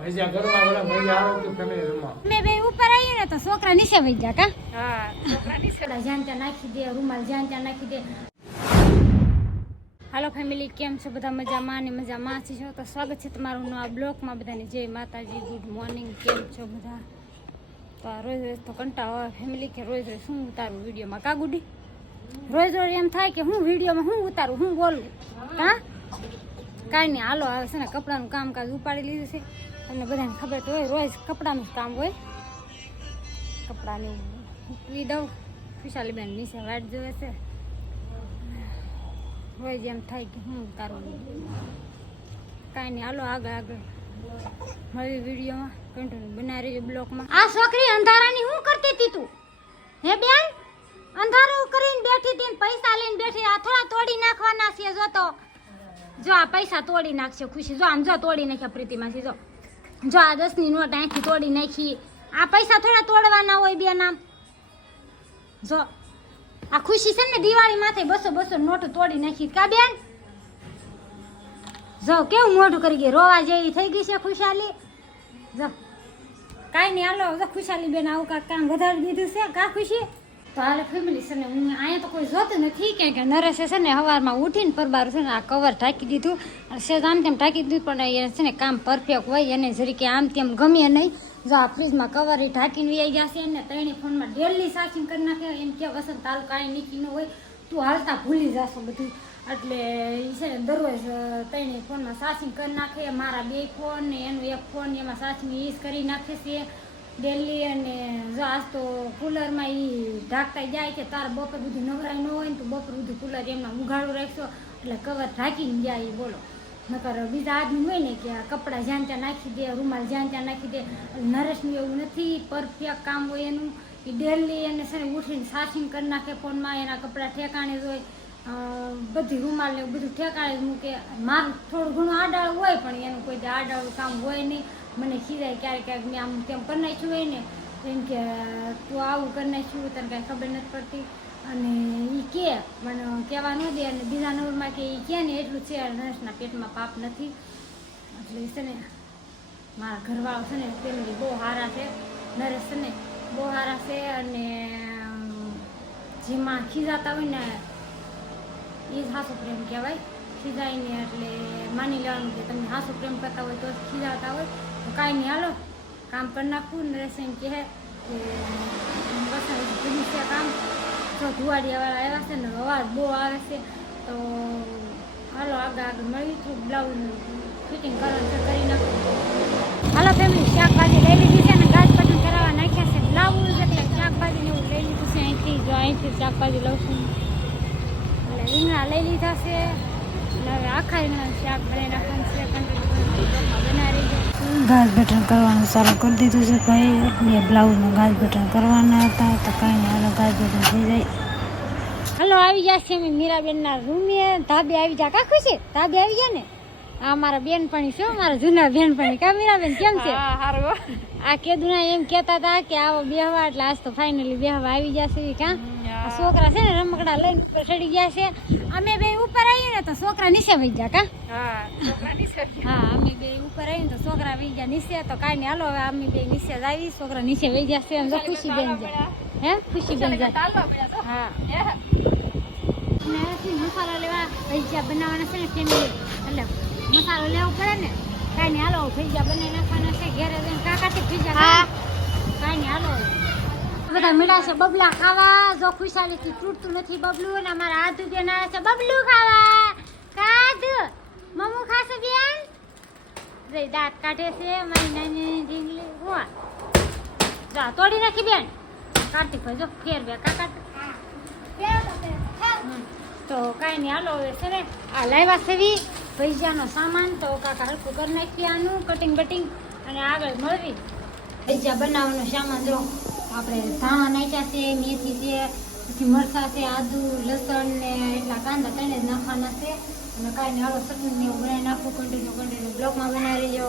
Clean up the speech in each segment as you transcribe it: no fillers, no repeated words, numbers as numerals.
ભજીયા ઘરમાં બધા ભજીયા આવે તો ફેમિલી રૂમમાં મેં બે ઉપર આવી ને તો છોકરા નીચે વહી ગયા કા હા છોકરા નીચે જ્યાં ત્યાં નાખી દે રૂમાલ જ્યાં ત્યાં નાખી દે. હાલો ફેમિલી, કેમ છો બધા? મજામાં ને મજામાં છો તો સ્વાગત છે તમારું નવા બ્લોગમાં. બધાને જય માતાજી, ગુડ મોર્નિંગ. કેમ છો બધા? તો રોજ રોજ તો કંટાળો આવે ફેમિલી કે રોજ રોજ શું ઉતારું વિડીયોમાં કા ગુડી? રોજ રોજ એમ થાય કે હું વિડીયોમાં હું ઉતારું, હું બોલું હા કાંઈ નહીં. હાલો આવે છે ને કપડાનું કામકાજ ઉપાડી લીધું છે અને બધાને ખબર તો હોય રોજ કપડાનું જ કામ હોય. કપડાને મૂકવી દઉં. ખુશાલીબેન નીચે વાટ જોવે છે. રોજ એમ થાય કે હું ઉતારું કાંઈ નહીં. હાલો આગળ આગળ મળવી વિડીયોમાં, કન્ટિન્યુ બનાવી રહેજો બ્લોગમાં. આ છોકરી અંધારાની શું કરતી હતી તું? હે બેન, અંધારું કરીને બેઠી હતી, પૈસા લઈને બેઠી. આ થોડા તોડી નાખવાના છે. જો તો જો આ પૈસા તોડી નાખશે ખુશી. જો આમ જો તોડી નાખ્યા પ્રીતિમાંથી. જો આ 10ની નોટ અહીંથી તોડી નાખી. આ પૈસા થોડા તોડવાના હોય બેન. આમ જો આ ખુશી છે ને દિવાળી માથે 200 નોટ તોડી નાખી કા બેન? જો કેવું મોઢું કરી ગઈ, રોવા જેવી થઈ ગઈ છે ખુશાલી. જો કાંઈ નહીં. હાલો જો ખુશાલી બેન આવું કાંક કામ વધારી દીધું છે કા ખુશી? તો હાલે ફેમિલી છે ને હું અહીંયા તો કોઈ જોતું નથી કે નરેશે છે ને સવારમાં ઉઠીને પરબારું છે ને આ કવર ઢાંકી દીધું અને સેજ આમ તેમ ઢાંકી દીધું. પણ એને છે ને કામ પરફેક્ટ હોય, એને જરી કે આમ તેમ ગમે નહીં. જો આ ફ્રીજમાં કવર ઢાંકીને વી ગયા છે ને ત્રણેય ફોનમાં ડેલી સાચિંગ કરી નાખે. એમ કે વસંત તાલું કાંઈ નીકળી ન હોય, તું હાલતા ભૂલી જશો બધું. એટલે એ છે ને દરરોજ ત્રણેય ફોનમાં સાચિંગ કરી નાખે. મારા 2 ફોન ને એનો 1 ફોન એમાં સાચિંગ યુઝ કરી નાખે છે ડેલી. અને જો આજ તો કુલરમાં એ ઢાંકતા જાય કે તાર બપોર બધું નવરાય ન હોય ને તો બપોર બધું કુલર એમના ઉઘાડું રાખશો એટલે કવર ઢાંકીને જાય એ. બોલો નકર બીજા આદમી હોય ને કે કપડાં જ્યાં ત્યાં નાખી દે, રૂમાલ જ્યાં ત્યાં નાખી દે. નરેશનું એવું નથી, પરફેક્ટ કામ હોય એનું. એ ડેલી એને છે ને ઉઠીને સાચિંગ કરી નાખે ફોનમાં. એના કપડાં ઠેકાણે જ હોય, બધી રૂમાલ ને બધું ઠેકાણે જ મૂકે. મારું થોડું ઘણું આડાળું હોય પણ એનું કોઈ આડાળું કામ હોય નહીં. મને ખીજાય ક્યારેક ક્યારેક મેં આમ તેમ કરી નાખ્યું હોય ને એમ કે તું આવું કરી નાખ્યું, તને કાંઈ ખબર નથી પડતી. અને એ કે પણ કહેવા ન દે. અને બીજા નંબરમાં કે એ કહે ને એટલું છે, નરેશના પેટમાં પાપ નથી. એટલે છે ને મારા ઘરવાળો છે ને ફેમિલી બહુ સારા છે. નરેશ છે ને બહુ સારા છે. અને જેમાં ખીજાતા હોય ને એ જ હાસો પ્રેમ કહેવાય. ખીજાય ને એટલે માની લેવાનું કે તમે હાસો પ્રેમ કરતા હોય તો જ ખીજાતા હોય. તો કાંઈ નહીં. હાલો કામ કરી નાખવું. નરેશ એમ કહે કે વસાવી છે કામ. જો ધુવાડિયાવાળા આવ્યા છે ને અવાજ બહુ આવે છે. તો હાલો આગળ આગળ મળી છું. બ્લાઉઝનું ફિટિંગ કરવાનું છે, કરી નાખું. હાલો ફેમિલી, શાકભાજી લઈ લીધી છે ને ગાજ પસંદ કરાવવા નાખ્યા છે બ્લાઉઝ. એટલે શાકભાજીને એવું લઈ લીધું છે અહીંથી. જો અહીંથી શાકભાજી લઉં છું. એટલે રીંગણા લઈ લીધા છે. અને હવે આખા રીંગણાનું શાક બનાવી નાખવાનું છે. બનાવી ગાજ બટન કરવાનું ચાલુ કરી દીધું છે ભાઈ. 2 બ્લાઉઝનું ગાજ બટન કરવાના હતા તો કાંઈ નહીં. હાલો ગાજ બટન થઈ જાય. હાલો આવી ગયા છે અમે મીરાબેનના રૂમે. ધાબે આવી જા કા ખુશી? ધાબે આવી ગયા ને? આ મારા બેનપણી છે, મારા જૂના બેનપણી કા મીરાબેન? કેમ છે? આ કેદુના એમ કહેતા હતા કે આવો બેહવા, એટલે આજ તો ફાઇનલી બેહવા આવી ગયા છે. કા આ છોકરા છે ને રમકડા લઈને ઉપર ચડી ગયા છે. અમે બે ઉપર આવીએ ને તો છોકરા નીચે વહી ગયા કા? હા અમે બે ઉપર આવીએ ને તો છોકરા વહી ગયા નીચે. તો કાંઈ નહીં. હાલો હવે અમે બે નીચે જ આવી. છોકરા નીચે વહી ગયા છે. એમ ખુશી બેન જાય. હે ખુશી બેન જાય. હા મસાલો લેવા ભજીયા બનાવવાના છે ને ફેમિલી. એટલે મસાલો લેવો પડે ને. કાંઈ નહીં. હાલો ભજીયા બનાવી નાખવાના છે ઘેરે જઈને. કાકાથી ભજીયા કાંઈ નહીં. હાલો બધા મીઠા છે બબલા ખાવા. જો ખુશાલીથી તૂટતું નથી બબલું. અને અમારા આદુ બેન આવે છે બબલું ખાવા. કાદુ મમ્મુ ખાશે બેન? જઈ દાંત કાઢે છે મારી નાની ઢીંગલી. હોવા જા તોડી નાખી બેન. કાર્તિક ભાઈ જો ફેર બે કાકા. તો કાંઈ નહીં. હાલો હવે છે ને આ લાવ્યા છે ભજીયાનો સામાન. તો કાકા હલકું કરી નાખીએ આનું કટિંગ બટિંગ અને આગળ મળવી. ભજીયા બનાવવાનો સામાન જો આપણે ધાણા નાખ્યા છે, મેથી છે, પછી મરચાં છે, આદુ લસણ ને એટલા કાંદા તને જ નાખવાના છે. અને કાંઈ નહીં. હાલો ચટણી ને એવું બનાવી નાખવું. કન્ટિન્યુ બ્લોકમાં બનાવી રહેજો.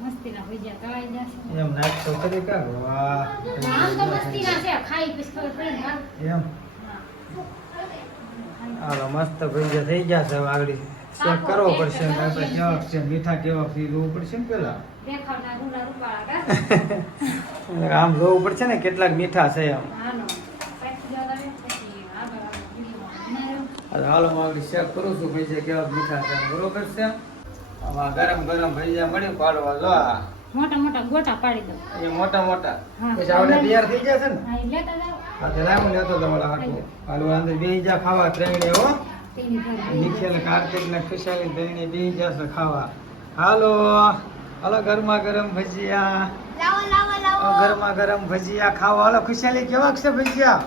મસ્તીના ભજીયા તળાઈ જશે. એમ નાખતો કરી કા? વાહ, આમ તો મસ્તીના છે, ખાઈ પછી ખબર પડે ને. એમ હાલો મસ્ત ભજીયા થઈ ગયા છે. હવે આગળ ચેક કરવો પડશે. આપણે કેવા છે મીઠા કેવા પી જોવું પડશે ને પેલા. દેખાવના રૂડા રૂપાળા કા આમ જોવું પડશે ને કેટલાક મીઠા છે એમ હાલો પછી જો તમે પછી આગળ વિડીયો હાલો હું આગળ શેક કરું છું ભજીયા કેવા મીઠા છે એમ. બરોબર છે આમાં ગરમ ગરમ ભજીયા મળ્યું પાડવા જો આ મોટા મોટા ગોટા પાડી દો એ મોટા મોટા હા. પછી આપણે તૈયાર થઈ જશે ને હા એ લેતા જાઓ હા તે લાવું લેતો તમારા હાટું હાલો અંદર બેસી જા ખાવા ત્રણે હો તેની ઘર નિખિલ કાર્તિક ને ખુશાલી ત્રણે બેસી જશે ખાવા હાલો હાલો ગરમા ગરમ ભજીયા લાવો લાવો લાવો ગરમા ગરમ ભજીયા ખાવા હાલો ખુશાલી કેવા છે ભજીયા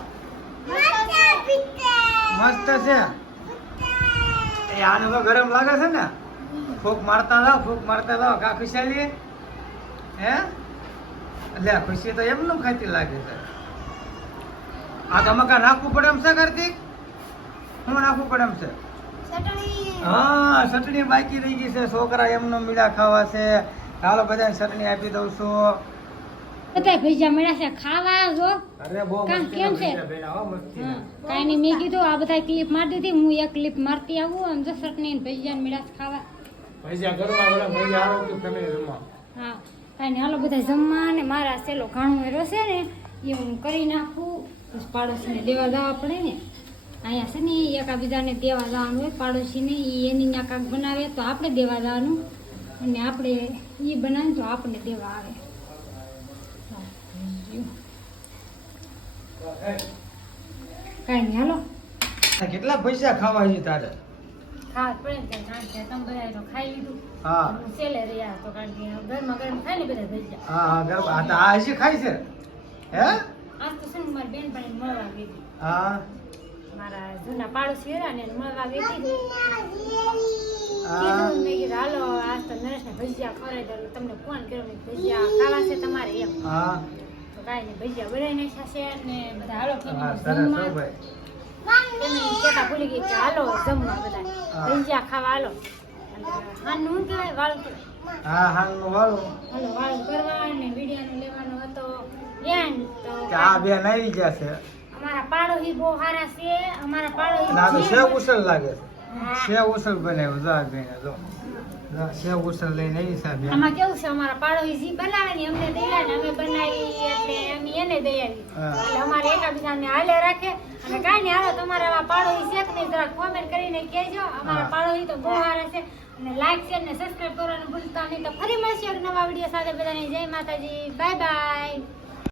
મસ્ત છે એ આને તો ગરમ લાગે છે ને ફૂંક મારતા જાઓ કા ખુશાલી હે એટલે ખુશી તો એમનું ખાતી લાગે છે આ તો મકા નાખવું પડે એમ છે કાર્તિક શું નાખવું પડે એમ છે ચટણી હા ચટણી બાકી રહી ગઈ છે છોકરા એમનો મીઠા ખાવા છે હાલો બધાને ચટણી આપી દઉં છું બધા ભજીયા મળ્યા છે ખાવા જો અરે બહુ કાં મસ્તી કેમ છે? બેના હો મસ્તી હા, કાંઈ નહીં મેં કીધું આ બધા ક્લિપ મારી દીધી હું એક ક્લિપ મારતી આવું અને જો ચટણી ને ભજીયા મળ્યા છે ખાવા ભજીયા ગરમા ગરમ ભજીયા આવે તો ફેમિલી રમવા હા કાંઈ નહીં હાલો બધા જમવા ને મારા સેલો ઘાણું એરો છે ને એ હું કરી નાખું પછી પાડોશીને દેવા જવા પડે ને અહીંયા છે ને એકાબીજાને દેવા જવાનું હોય પાડોશીને એ એની ત્યાં કાંક બનાવે તો આપણે દેવા જવાનું અને આપણે એ બનાવે તો આપણને દેવા આવે કાંઈ નહીં હાલો કેટલા ભજીયા ખાવા છે તારે ખાવા પડે ને કારણ કે તમે બધા તો ખાઈ લીધું હા હું છેલ્લે રહ્યા તો કારણ કે ગરમા ગરમ ખાઈ ને બધા ભજીયા હા હા ગરબા આ તો આ હજી ખાય છે હે આજ તો છે ને મારી બેનપણીને મળવા ગઈ હતી હા મારા જૂના પાડોશી હતા ને એને મળવા ગઈ હતી હા કીધું મેં કીધું હાલો આજ તો નરેશને ભજીયા ખવડાવી દઉં એટલે તમને ફોન કર્યો મેં ભજીયા ખાવા છે તમારે એમ હા તો કાંઈ નહીં ભજીયા બનાવી નાખ્યા છે ને બધા હાલો હા family સરસ હો જમવા ભાઈ એમ કહેતા ભૂલી ગઈ કે હાલો જમવા બધા હા. ભજીયા ખાવા હાલો અને હાનું શું કહેવાય વાળું કહેવાય હા હાલનું વાળું હાલો વાળું કરવા ને વિડીયાનું લેવાનો હતો એન તો કે આ બેન આવી ગયા છે અમારા પાડોશી બહુ સારા છે અમારા પાડોશી અને આ તો છે. સેવ ઉસળ લાગે છે હા. સેવ ઉસળ બનાવ્યો જા બેન જો જા, સેવ ઉસળ લઈને આવી છે આ બેન આમાં કેવું છે અમારા પાડોશી જી બનાવે ને અમને દઈ આવે ને અમે બનાવી એટલે અમે એને દઈ આવી હા. એટલે અમારે એકાબીજાને હાલે રાખે અને કાંઈ નહીં હાલો તમારે આવા પાડોશી છે કે નહીં જરા કોમેન્ટ કરીને કહેજો અમારા હા. પાડોશી તો બહુ સારા છે અને લાઈક શેર ને સબસ્ક્રાઇબ કરવાનું ભૂલતા નહીં તો ફરી મળશે એક નવા વિડીયો સાથે બધાને જય માતાજી બાય બાય